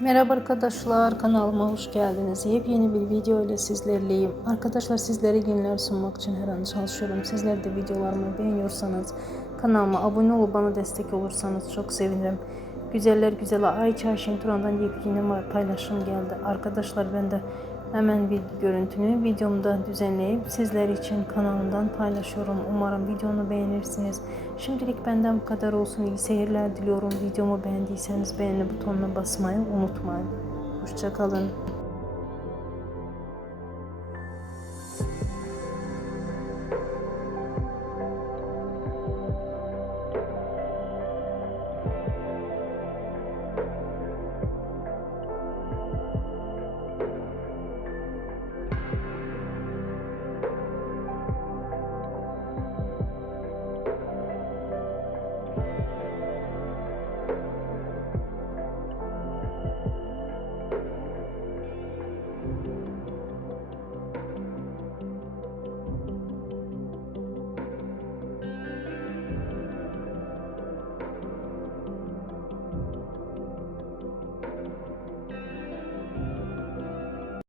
Merhaba arkadaşlar kanalıma hoş geldiniz. Yepyeni bir video ile sizlerleyim. Arkadaşlar sizlere günler sunmak için her an çalışıyorum. Sizler de videolarımı beğeniyorsanız kanalıma abone olup bana destek olursanız çok sevinirim. Güzeller güzeli Ayça Ayşin Turan'dan yepyeni paylaşım geldi. Arkadaşlar ben de hemen bir görüntünü videomda düzenleyip sizler için kanalımdan paylaşıyorum. Umarım videomu beğenirsiniz. Şimdilik benden bu kadar olsun. İyi seyirler diliyorum. Videomu beğendiyseniz beğeni butonuna basmayı unutmayın. Hoşçakalın.